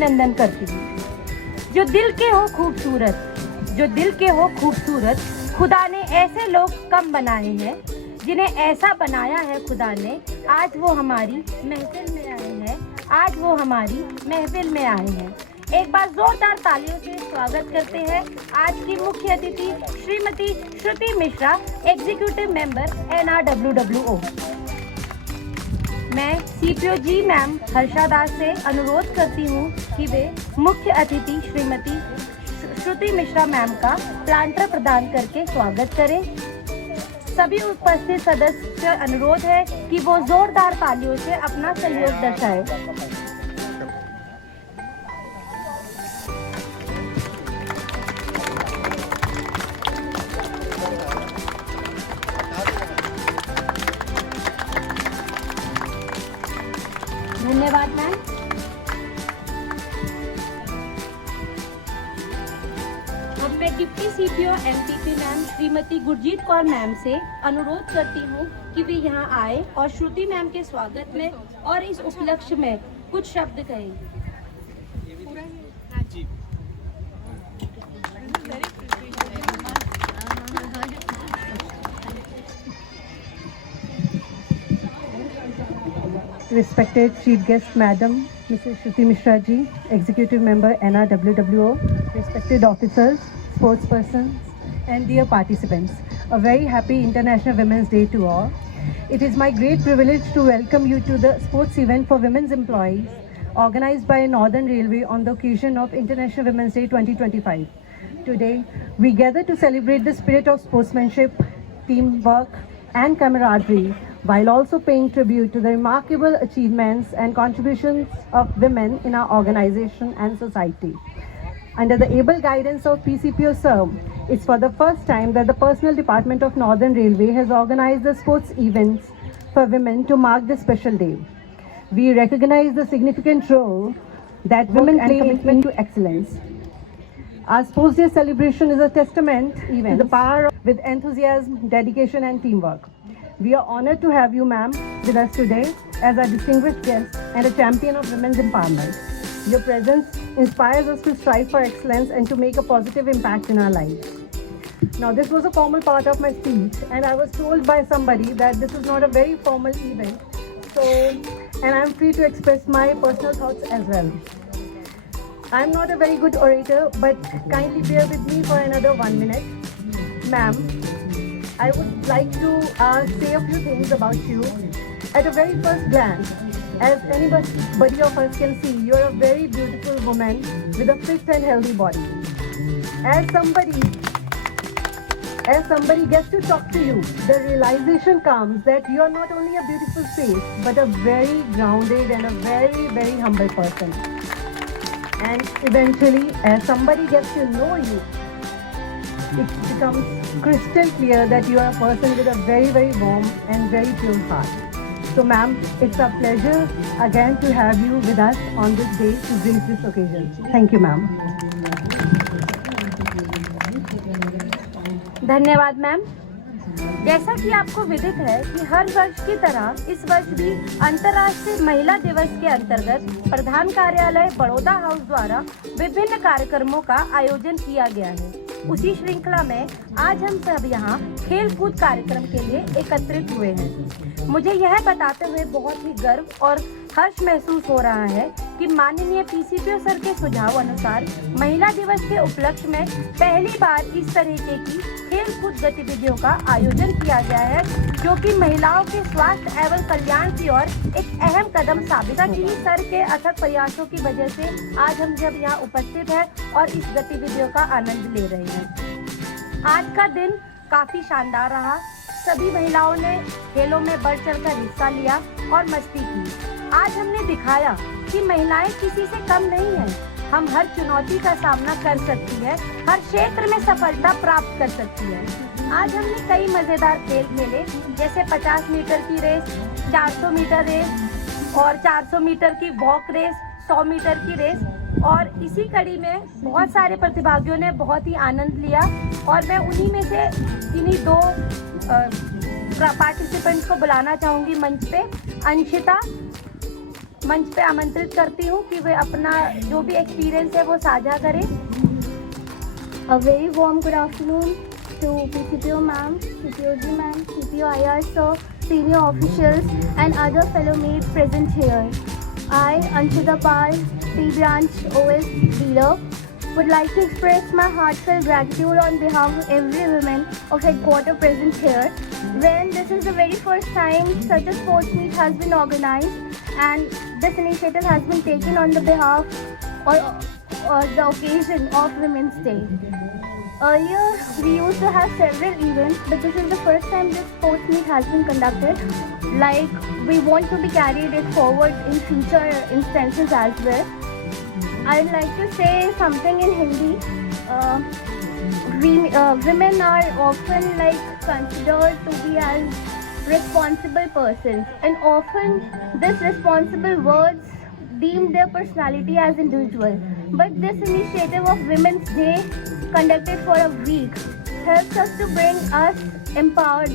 अभिनंदन करती हूँ। जो दिल के हो खूबसूरत, जो दिल के हो खूबसूरत, खुदा ने ऐसे लोग कम बनाए हैं। जिन्हें ऐसा बनाया है खुदा ने, आज वो हमारी महफिल में आए हैं, आज वो हमारी महफिल में आए हैं। एक बार जोरदार तालियों से स्वागत करते हैं आज की मुख्य अतिथि श्रीमती श्रुति मिश्रा, एग्जीक्यूटिव मेंबर NRWWO। मैं CPO जी मैम हर्षा दास से अनुरोध करती हूँ कि वे मुख्य अतिथि श्रीमती श्रुति मिश्रा मैम का प्लांटर प्रदान करके स्वागत करें। सभी उपस्थित सदस्य से अनुरोध है कि वो जोरदार तालियों से अपना सहयोग दर्शाएं। धन्यवाद मैम। अब मैं deputy CPO MPP ma'am Shrimati गुरजीत कौर मैम से अनुरोध करती हूँ कि वे यहाँ आए और श्रुति मैम के स्वागत में और इस उपलक्ष्य में कुछ शब्द कहें। Respected Chief Guest Madam, Mrs. Shruti Mishra ji, Executive Member NRWWO, respected officers, sportspersons, and dear participants, a very happy International Women's Day to all. It is my great privilege to welcome you to the sports event for women's employees organized by Northern Railway on the occasion of International Women's Day 2025. Today, we gather to celebrate the spirit of sportsmanship, teamwork, and camaraderie, while also paying tribute to the remarkable achievements and contributions of women in our organization and society. Under the able guidance of PCPO Sir, it's for the first time that the Personnel Department of Northern Railway has organized the sports events for women to mark this special day. We recognize the significant role that women play in commitment to excellence. Our Sports Day celebration is a testament to the power of with enthusiasm, dedication, and teamwork. We are honored to have you, ma'am, with us today as our distinguished guest and a champion of women's empowerment. Your presence inspires us to strive for excellence and to make a positive impact in our lives. Now, this was a formal part of my speech, and I was told by somebody that this is not a very formal event. So, and I'm free to express my personal thoughts as well. I'm not a very good orator, but kindly bear with me for another 1 minute. Ma'am, I would like to say a few things about you. At a very first glance, as anybody of us can see, you're a very beautiful woman with a fit and healthy body. As somebody gets to talk to you, the realization comes that you are not only a beautiful face, but a very grounded and a very, very humble person. And eventually, as somebody gets to know you, it becomes crystal clear that you are a person with a very, very warm and very pure heart. So ma'am, it's a pleasure again to have you with us on this day to grace this occasion. Thank you ma'am. धन्यवाद मैम। जैसा कि आपको विदित है कि हर वर्ष की तरह इस वर्ष भी अंतर्राष्ट्रीय महिला दिवस के अंतर्गत प्रधान कार्यालय बड़ौदा हाउस द्वारा विभिन्न कार्यक्रमों का आयोजन किया गया है। उसी श्रृंखला में आज हम सब यहाँ खेल कूद कार्यक्रम के लिए एकत्रित हुए हैं। मुझे यह बताते हुए बहुत ही गर्व और हर्ष महसूस हो रहा है कि माननीय PCPO सर के सुझाव अनुसार महिला दिवस के उपलक्ष्य में पहली बार इस तरीके की खेल कूद गतिविधियों का आयोजन किया गया है, जो कि महिलाओं के स्वास्थ्य एवं कल्याण की ओर एक अहम कदम साबित है। सर के अथक प्रयासों की वजह से आज हम जब यहाँ उपस्थित हैं और इस गतिविधियों का आनंद ले रहे हैं। आज का दिन काफी शानदार रहा। सभी महिलाओं ने खेलों में बढ़ चढ़कर हिस्सा लिया और मस्ती की। आज हमने दिखाया कि महिलाएं किसी से कम नहीं हैं। हम हर चुनौती का सामना कर सकती है, हर क्षेत्र में सफलता प्राप्त कर सकती है। आज हमने कई मजेदार खेल खेले, जैसे 50 मीटर की रेस, 400 मीटर रेस और 400 मीटर की वॉक रेस, 100 मीटर की रेस। और इसी कड़ी में बहुत सारे प्रतिभागियों ने बहुत ही आनंद लिया और मैं उन्हीं में से इन्हीं दो पार्टिसिपेंट्स को बुलाना चाहूँगी मंच पे, अंशिता मंच पे आमंत्रित करती हूँ कि वे अपना जो भी एक्सपीरियंस है वो साझा करें। A very warm good afternoon to PCPO ma'am, CPOG ma'am, CPO IR sir, senior officials and other fellow mates present here. I, Anshita Pal, P branch OS dealer, would like to express my heartfelt gratitude on behalf of every woman of headquarters present here. When this is the very first time such a sports meet has been organized and this initiative has been taken on the behalf or the occasion of Women's Day. Earlier, we used to have several events, but this is the first time this sports meet has been conducted. Like, we want to be carried it forward in future instances as well. I'd like to say something in Hindi. Women are often considered to be as responsible persons, and often this responsible words deem their personality as individual. But this initiative of Women's Day conducted for a week helps us to bring us empowered,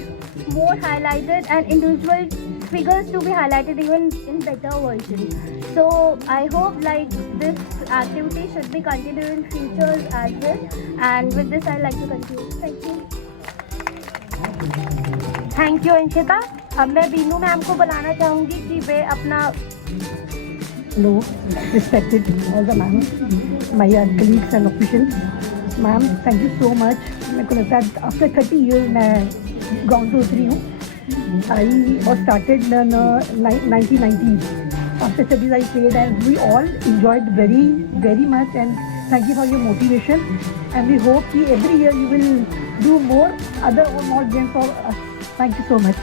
more highlighted and individual figures to be highlighted even in better version. So I hope this activity should be continued in future as well. And with this I'd like to continue. Thank you. Thank you Anshita. अब मैं बीनू मैम को बुलाना चाहूँगी कि वे अपना Hello, respected all the ma'am, my colleagues and officials. Ma'am, thank you so much. मेरे को लगता है after 30 years मैं गाँव से उतरी हूँ. I was started in 1990s. After studies I played and we all enjoyed very much, and thank you for your motivation. And we hope that every year you will do more games for us. Thank you so much.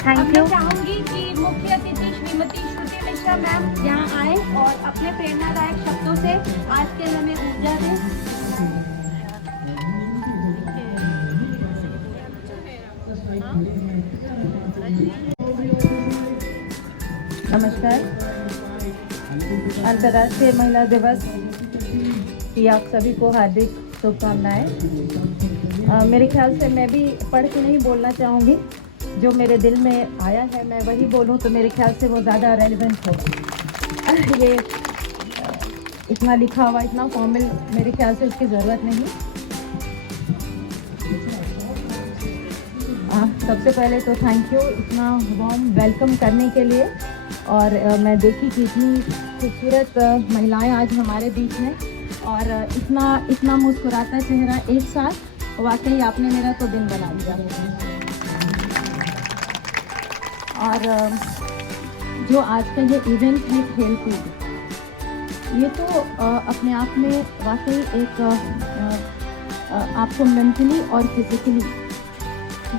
Thank अब यू। मैं चाहूंगी कि मुख्य अतिथि श्रीमती श्रुति मिश्रा मैम यहाँ आए और अपने प्रेरणादायक शब्दों से आज के हमें ऊर्जा दें। नमस्कार। अंतर्राष्ट्रीय महिला दिवस की आप सभी को हार्दिक शुभकामनाएं। मेरे ख्याल से मैं भी पढ़ के नहीं बोलना चाहूँगी, जो मेरे दिल में आया है मैं वही बोलूँ तो मेरे ख्याल से वो ज़्यादा रेलेवेंट होगा। ये इतना लिखा हुआ, इतना फॉर्मल, मेरे ख्याल से उसकी ज़रूरत नहीं। सबसे पहले तो थैंक यू इतना वार्म वेलकम करने के लिए। और मैं देखी कि इतनी खूबसूरत महिलाएं आज हमारे बीच में और इतना मुस्कुराता चेहरा एक साथ, वाकई आपने मेरा तो दिन बना दिया। और जो आज का ये इवेंट है खेल कूद, ये तो अपने आप में वाकई एक आपको मेंटली और फिजिकली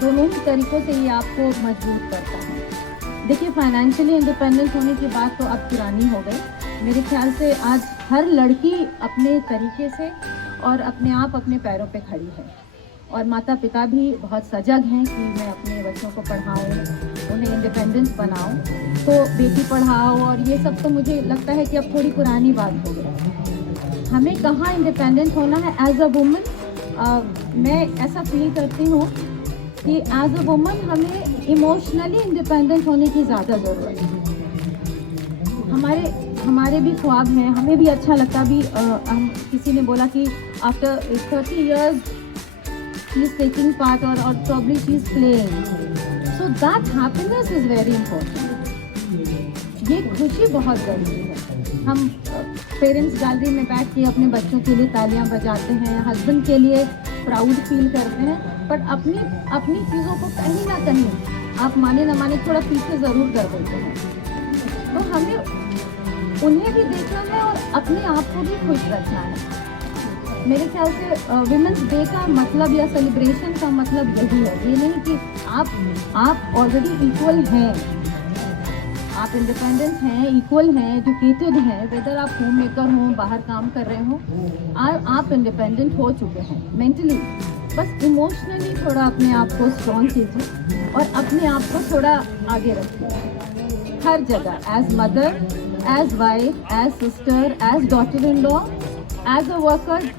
दोनों ही तरीक़ों से ये आपको मजबूत करता है। देखिए, फाइनेंशियली इंडिपेंडेंट होने की बात तो अब पुरानी हो गई। मेरे ख्याल से आज हर लड़की अपने तरीके से और अपने पैरों पे खड़ी है, और माता पिता भी बहुत सजग हैं कि मैं अपने बच्चों को पढ़ाऊँ, उन्हें इंडिपेंडेंस बनाऊँ। तो बेटी पढ़ाओ और ये सब तो मुझे लगता है कि अब थोड़ी पुरानी बात हो गई। हमें कहाँ इंडिपेंडेंट होना है एज अ वुमन। मैं ऐसा फील करती हूँ कि एज अ वुमन हमें इमोशनली इंडिपेंडेंट होने की ज़्यादा ज़रूरत है। हमारे भी ख्वाब हैं, हमें भी अच्छा लगता भी। हम किसी ने बोला कि आफ्टर 30 years she is taking part or probably she is playing, so that happiness is very important. ये खुशी बहुत ज़रूरी है। हम पेरेंट्स गैलरी में बैठ के अपने बच्चों के लिए तालियां बजाते हैं, हस्बैंड के लिए प्राउड फील करते हैं, बट अपनी चीज़ों को कहीं ना कहीं आप माने ना माने थोड़ा पीछे ज़रूर कर देते हैं। तो हमें उन्हें भी देखना है और अपने आप को भी खुश रखना है। मेरे ख्याल से विमेंस डे का मतलब या सेलिब्रेशन का मतलब यही है। ये नहीं कि आप ऑलरेडी इक्वल हैं, आप इंडिपेंडेंट हैं, इक्वल हैं, एजुकेटेड हैं, वेदर आप होम मेकर हों, बाहर काम कर रहे हों, आप इंडिपेंडेंट हो चुके हैं मेंटली। बस इमोशनली थोड़ा अपने आप को स्ट्रॉन्ग कीजिए और अपने आप को थोड़ा आगे रखिए हर जगह, as mother, as wife, as sister, as daughter in law, as a worker.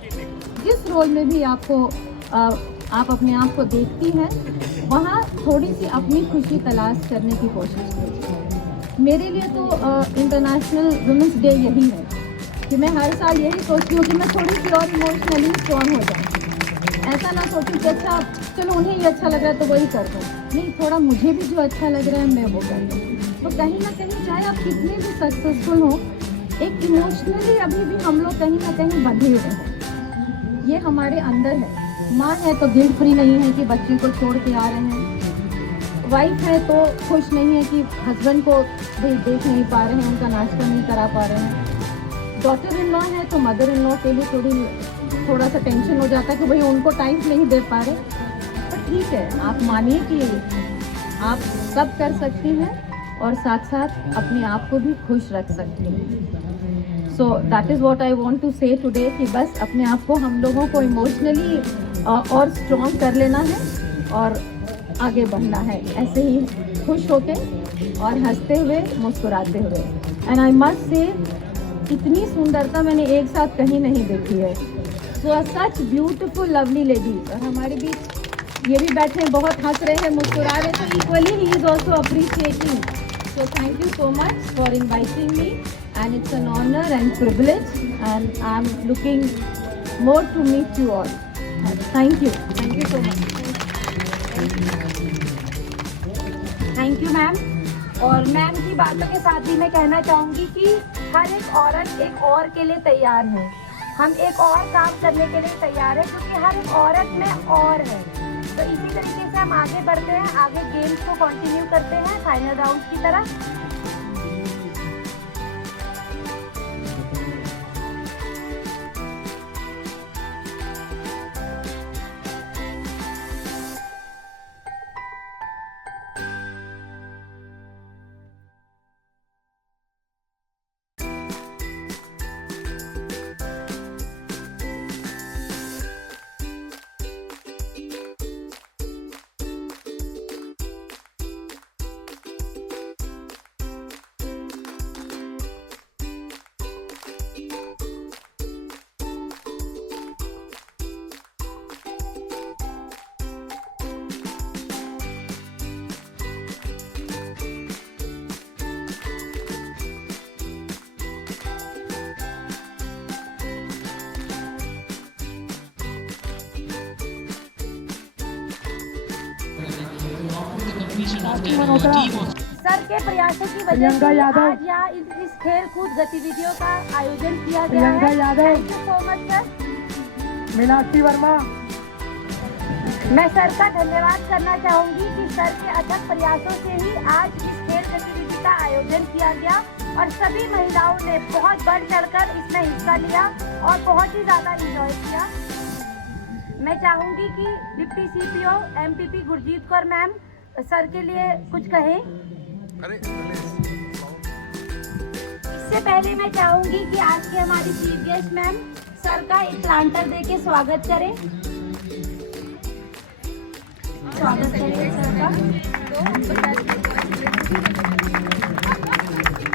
जिस रोल में भी आप अपने आप को देखती हैं, वहाँ थोड़ी सी अपनी खुशी तलाश करने की कोशिश की। मेरे लिए तो इंटरनेशनल वुमेंस डे यही है कि मैं हर साल यही सोचती हूँ कि मैं थोड़ी सी और इमोशनली स्ट्रॉन्ग हो जाऊँ। ऐसा ना सोचूं कि अच्छा चलो उन्हें ये अच्छा लग रहा है तो वही कर दूँ, नहीं, थोड़ा मुझे भी जो अच्छा लग रहा है मैं वो कर दूँ। तो कहीं ना कहीं चाहे आप कितने भी सक्सेसफुल हो, एक इमोशनली अभी भी हम लोग कहीं ना कहीं बंधे हुए हैं, ये हमारे अंदर है। माँ है तो गिल्ट फ्री नहीं है कि बच्चे को छोड़ के आ रहे हैं, वाइफ है तो खुश नहीं है कि हस्बैंड को देख नहीं पा रहे हैं, उनका नाश्ता नहीं करा पा रहे हैं। डॉटर इन लॉ है तो मदर इन लॉ के लिए थोड़ा सा टेंशन हो जाता है कि भाई उनको टाइम नहीं दे पा रहे। पर ठीक है, आप मानिए कि आप सब कर सकती हैं और साथ साथ अपने आप को भी खुश रख सकती हैं। So that is what I want to say today कि बस अपने आप को हम लोगों को इमोशनली और स्ट्रॉन्ग कर लेना है और आगे बढ़ना है, ऐसे ही खुश होके और हंसते हुए मुस्कुराते हुए। एंड आई मस्ट से इतनी सुंदरता मैंने एक साथ कहीं नहीं देखी है। सो सच ब्यूटीफुल लवली लेडीज, और हमारे बीच ये भी बैठे हैं, बहुत हंस रहे हैं, मुस्कुरा रहे हैं, तो equally he is also appreciating. So thank you so much for inviting me, and it's an honor and privilege, and I'm looking more to meet you all. Thank you so much. Thank you ma'am. और मैम की बातों के साथ ही मैं कहना चाहूँगी कि हर एक औरत एक और के लिए तैयार है, हम एक और काम करने के लिए तैयार है, क्योंकि हर एक औरत में और है। तो इसी तरीके से हम आगे बढ़ते हैं, आगे गेम्स को कंटिन्यू करते हैं फाइनल राउंड की तरफ। सर के प्रयासों की वजह से आज यहाँ इस खेल कूद गतिविधियों का आयोजन किया गया है। Thank you so much sir. Meenakshi वर्मा। मैं सर का धन्यवाद करना चाहूँगी कि सर के अथक प्रयासों से ही आज इस खेल गतिविधि का आयोजन किया गया और सभी महिलाओं ने बहुत बढ़ चढ़कर इसमें हिस्सा लिया और बहुत ही ज़्यादा इंजॉय किया। मैं चाहूँगी कि deputy CPO MPP Gurjeet Kaur ma'am sir के लिए कुछ कहें। इससे पहले मैं चाहूँगी कि आज के हमारी चीफ गेस्ट मैम सर का एक प्लांटर देके स्वागत करें। स्वागत करें सर का,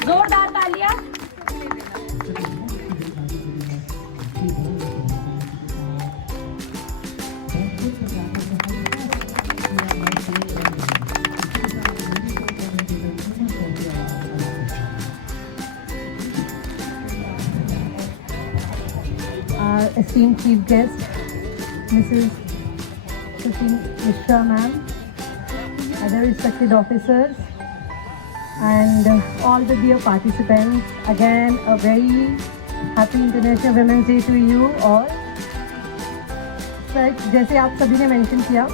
जोरदार तालियां। Our esteemed chief guest, Mrs. Shruti Mishra ma'am, other respected officers, and all the dear participants. Again, a very happy International Women's Day to you all. Sir, जैसे आप सभी ने मेंशन किया,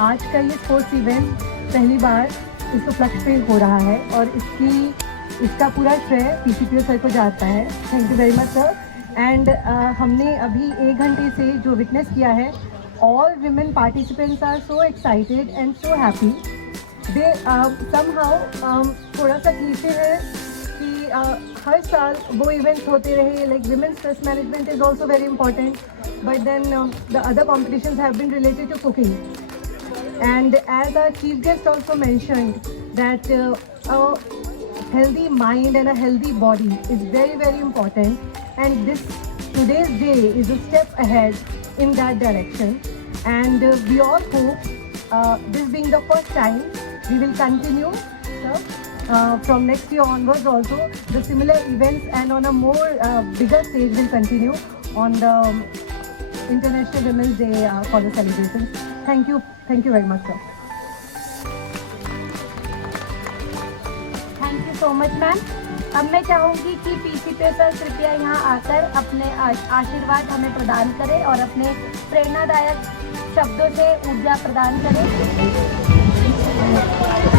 आज का ये स्पोर्ट्स इवेंट पहली बार इस उपलक्ष्य पे हो रहा है और इसका पूरा श्रेय PCPO सर को जाता है। Thank you very much sir. And हमने अभी 1 घंटे से जो विटनेस किया है, all women participants are so excited and so happy. They somehow थोड़ा सा क्लीशे है कि हर साल वो इवेंट्स होते रहे, like women stress management is also very important, but then the other competitions have been related to cooking. And as our chief guest also mentioned that a healthy mind and a healthy body is very, very important, and today's day is a step ahead in that direction. And we all hope This being the first time, we will continue, sir, from next year onwards also. The similar events and on a more bigger stage will continue on the International Women's Day for the celebrations. Thank you very much, sir. Thank you so much ma'am. अब मैं चाहूँगी कि PCP sir कृपया यहाँ आकर अपने आशीर्वाद हमें प्रदान करें और अपने प्रेरणादायक शब्दों से ऊर्जा प्रदान करें.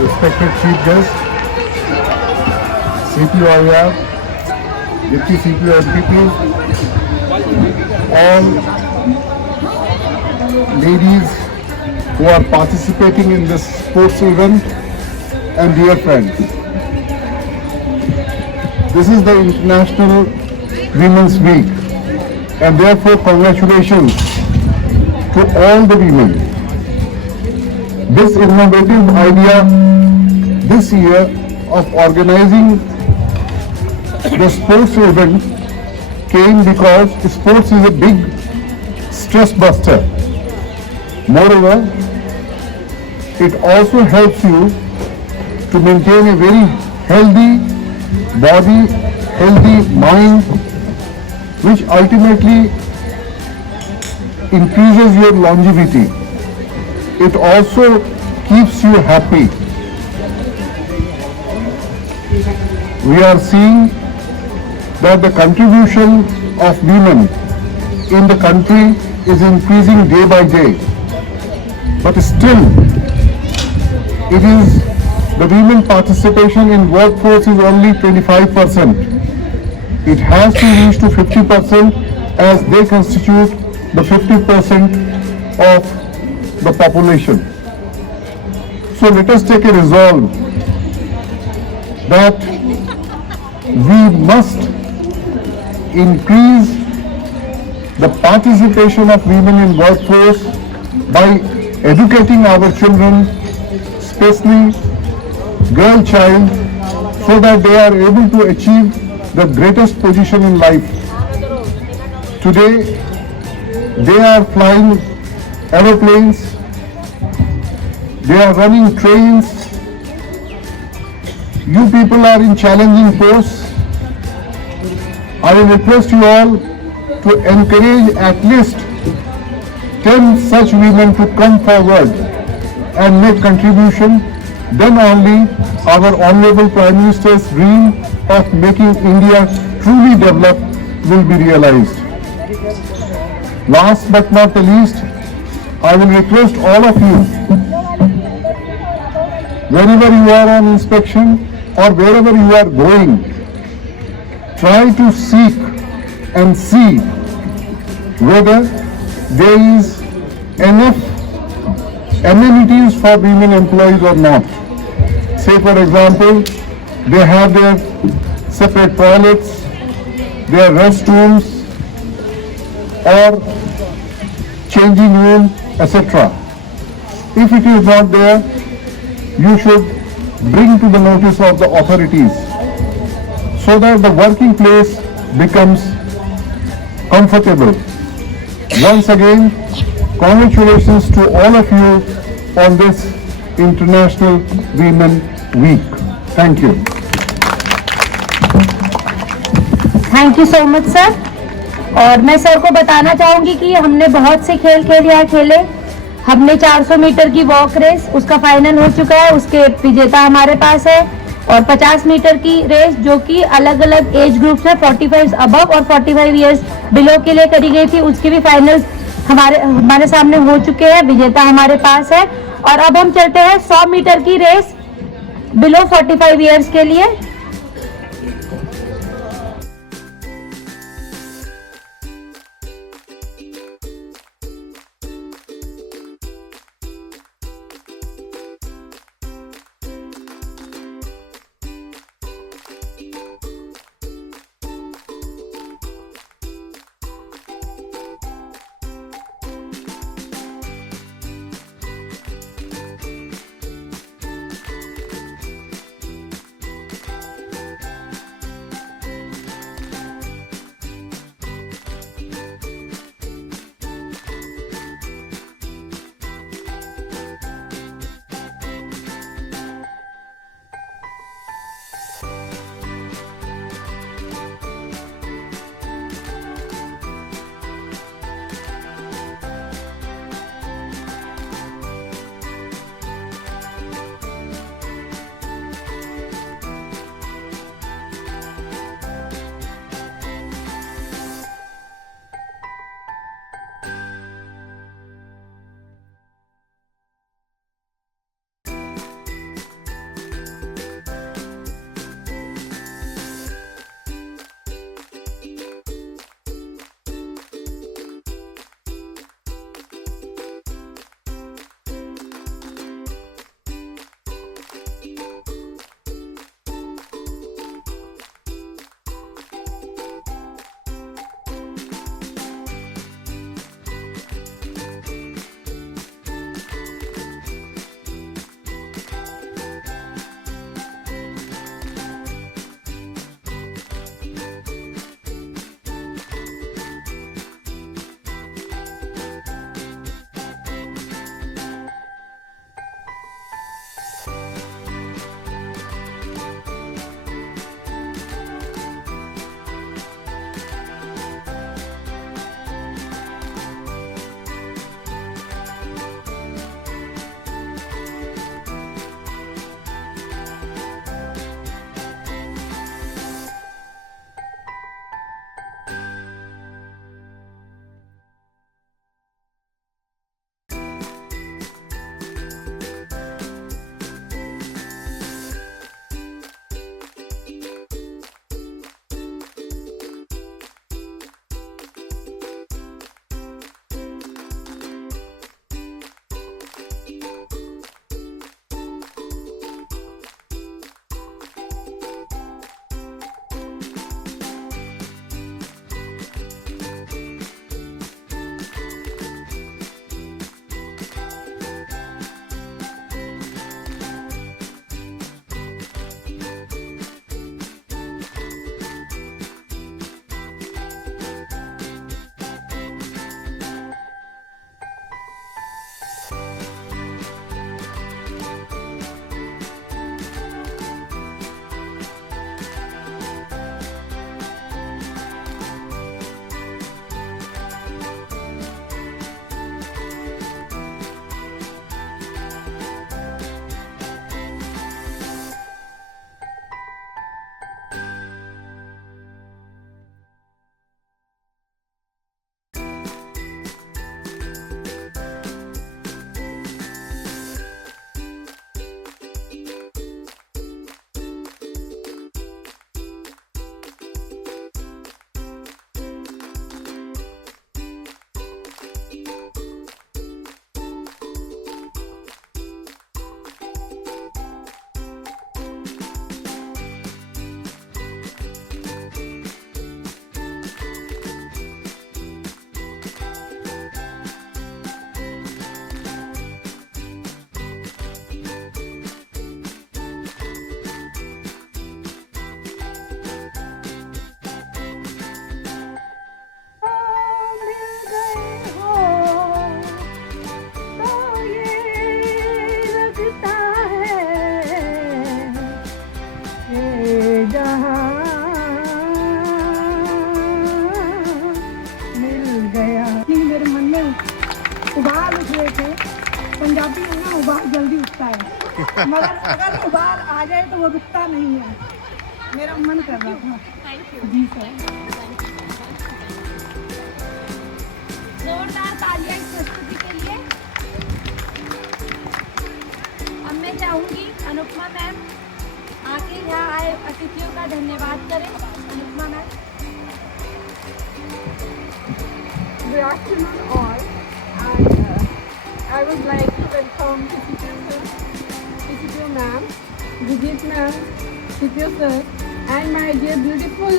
Respected Chief Guest, CPOIR, Deputy CPO MPPs, all ladies who are participating in this sports event, and dear friends. This is the International Women's Week, and therefore congratulations to all the women. This innovative idea this year of organizing the sports event came because sports is a big stress buster. Moreover, it also helps you to maintain a very healthy body, healthy mind, which ultimately increases your longevity. It also keeps you happy. We are seeing that the contribution of women in the country is increasing day by day. But still, it is the women participation in workforce is only 25%. It has to reach to 50% as they constitute the 50% of the population. So let us take a resolve that we must increase the participation of women in workforce by educating our children, especially girl child, so that they are able to achieve the greatest position in life. Today, they are flying aeroplanes, they are running trains. You people are in challenging posts. I will request you all to encourage at least 10 such women to come forward and make contribution. Then only our Honorable Prime Minister's dream of making India truly developed will be realized. Last but not the least, I will request all of you, whenever you are on inspection or wherever you are going, try to seek and see whether there is enough amenities for women employees or not. Say for example, they have their separate toilets, their restrooms or changing room, etc. If it is not there, you should bring to the notice of the authorities so that the working place becomes comfortable. Once again, congratulations to all of you on this International Women Week. Thank you. Thank you so much sir. और मैं सर को बताना चाहूँगी कि हमने बहुत से खेल यहाँ खेले. हमने 400 मीटर की वॉक रेस, उसका फाइनल हो चुका है, उसके विजेता हमारे पास है. और 50 मीटर की रेस जो कि अलग अलग एज ग्रुप्स है, 45 अबव और 45 इयर्स बिलो के लिए करी गई थी, उसके भी फाइनल्स हमारे सामने हो चुके हैं. विजेता हमारे पास है. और अब हम चलते हैं 100 मीटर की रेस बिलो 45 इयर्स के लिए. मगर अगर वो बार आ जाए तो वो रुकता नहीं है। मेरा मन कर रहा था। जी सर। जोरदार तालियां इस प्रस्तुति के लिए। अब मैं चाहूंगी अनुपमा मैम आके यहाँ आए अतिथियों का धन्यवाद करें। Anupama ma'am. Good afternoon all, and I would like to welcome CPO ma'am, Vijit ma'am, CPO sir, and my dear beautiful,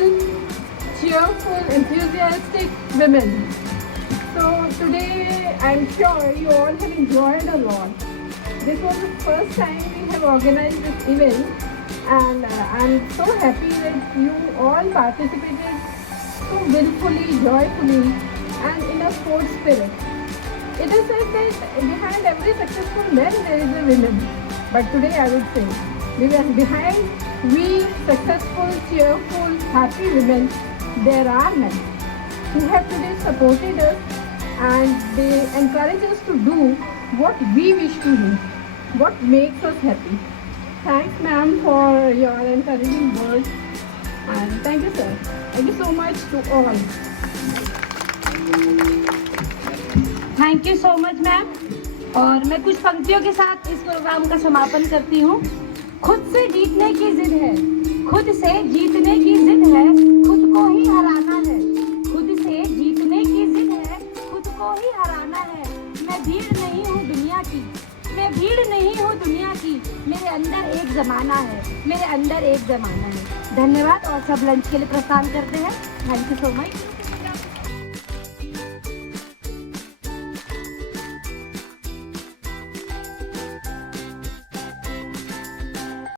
cheerful, enthusiastic women. So today I'm sure you all have enjoyed a lot. This was the first time we have organized this event, and I'm so happy that you all participated so willfully, joyfully, and in a sports spirit. It is said that behind every successful man there is a woman. But today I would say, behind we successful, cheerful, happy women, there are men who have today supported us and they encourage us to do what we wish to do, what makes us happy. Thanks ma'am for your encouraging words, and thank you sir. Thank you so much to all. Thank you so much ma'am. और मैं कुछ पंक्तियों के साथ इस प्रोग्राम का समापन करती हूँ। खुद से जीतने की जिद है, खुद से जीतने की जिद है, खुद को ही हराना है। खुद से जीतने की जिद है, खुद को ही हराना है। मैं भीड़ नहीं हूँ दुनिया की, मैं भीड़ नहीं हूँ दुनिया की, मेरे अंदर एक ज़माना है, मेरे अंदर एक ज़माना है। धन्यवाद। और सब लंच के लिए प्रस्थान करते हैं। Thank you so much.